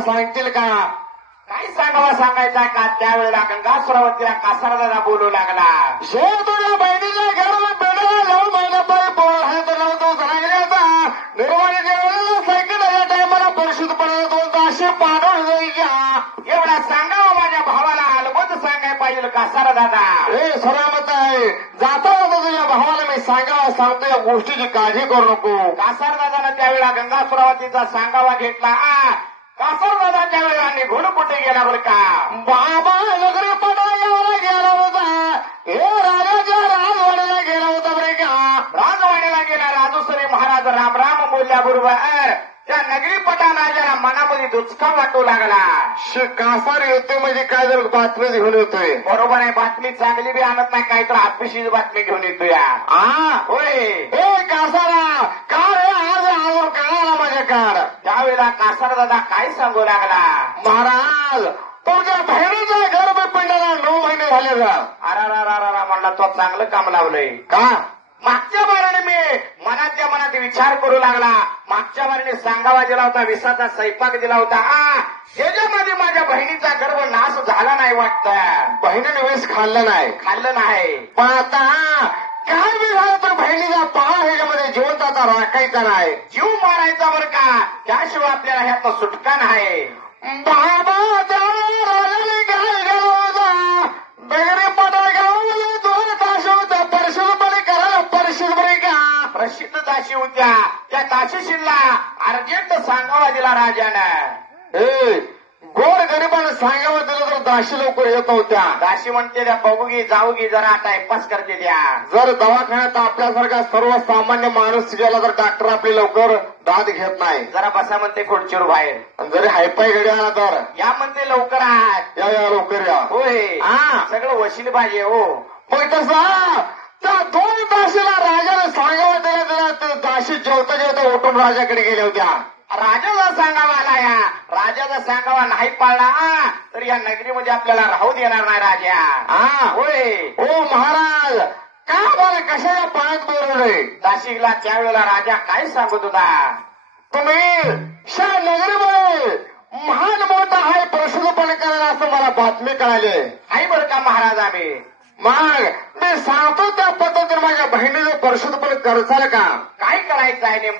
सांगतील का? काय सांगावा सांगायचा का? त्यावेळेला गंगासुरावतीला कासारदादा बोलू लागला, शे तुझ्या बहिणीच्या घराला पेढा जाऊ महिन्यापायी पोळ आहे तर नव्हतो सांगायचा. निर्वाणीच्या वेळेला सायकल टायमाला परिशुद्ध पडला 2 ताशे पाडून जायच्या. एवढा सांगावा माझ्या भावाला अलबत सांगाय पाहिजे कासारदादा. हे सलामत आहे. जाता जाता तुझ्या भावाला मी सांगावा सांगतो, या गोष्टीची काळजी करू नको. कासारदादानं त्यावेळेला गंगासुरावतीचा सांगावा घेतला. कासारदादाच्या वेळेला निघून कुठे गेला बरं का? बाबा नगरी पटाला गेला होता. हे राजाच्या राजवाड्याला गेला होता बरे का? राजवाड्याला गेला. राजूसरी महाराज राम राम बोलल्याबरोबर त्या नगरी पटाला मनामध्ये दुचका वाटू लागला. कासार येतोय म्हणजे काय जर बातमी घेऊन येतोय. बरोबर आहे, बातमी चांगली बी आणत नाही, काय तर आतपिशी बातमी घेऊन येतोय. होय हे कासारा का रे? आज कळाला माझ्या कार. त्यावेळेला कासारदादा काय सांगू लागला, महाराज तुमच्या बहिणीच्या गर्भपिंडाला 9 महिने झाले का? अरा म्हणला, तो चांगलं काम लावलंय का? मागच्या बाराने मी मनातल्या मनात विचार करू लागला. मागच्या बाराने सांगावा दिला होता, विसाचा स्वयंपाक दिला होता. त्याच्यामध्ये माझ्या बहिणीचा गर्भ नाश झाला नाही वाटतं. बहिणीने विष खाल्लं नाही. पण आता काय बी झालं तर बहिणीचा पाळ ह्याच्यामध्ये जिवंत आता राखायचा नाही, जीव मारायचा बरं का. त्याशिवाय आपल्याला ह्यात सुटका नाही. बाबा राजाने काय गेला होता, बेगरी पटा गावामध्ये 2 तास होत्या. परिषदपणे करायला परिषद बरे का? प्रसिद्ध दाशी होत्या. त्या दाशीशीला अर्जंट सांगावा दिला राजानं. गोर गरिबानं सांगावं दिलं तर दाशी लवकर येत होत्या. दाशी म्हणते त्या बघू घे जाऊ घे जरा टाइमपास करते त्या. जर दवाखान्यात आपल्यासारखा सर्वसामान्य माणूस गेला तर डॉक्टर आपली लवकर दाद घेत नाही. जरा बसा म्हणते खुर्चीवर बाहेर. जरी हायपाय घडी आला तर या म्हणते लवकर या लवकर या. होय सगळं वशील पाहिजे हो. पण तसा त्या 2 ताशीला राजाला सांगावा दिला. दाशी जेवता जेवता उठून राजाकडे गेल्या होत्या. राजाचा सांगावा आला. या राजाचा सांगावा नाही पाळला तर या नगरीमध्ये आपल्याला राहू देणार नाही राजा. होय हो महाराज का बरं कशाला पाण्यात बोलवलंय? दाशीला त्यावेळेला राजा काय सांगत होता, तुम्ही शा नगरीमध्ये महान मोठा आहे परिषदपणे करायला असं मला बातमी कळाली आहे बरं का महाराज. आम्ही मग मी सांगतो त्या पद्धतीने माझ्या बहिणीचं परिषदपणे करचाल का? काय करायचं आहे नेमकं?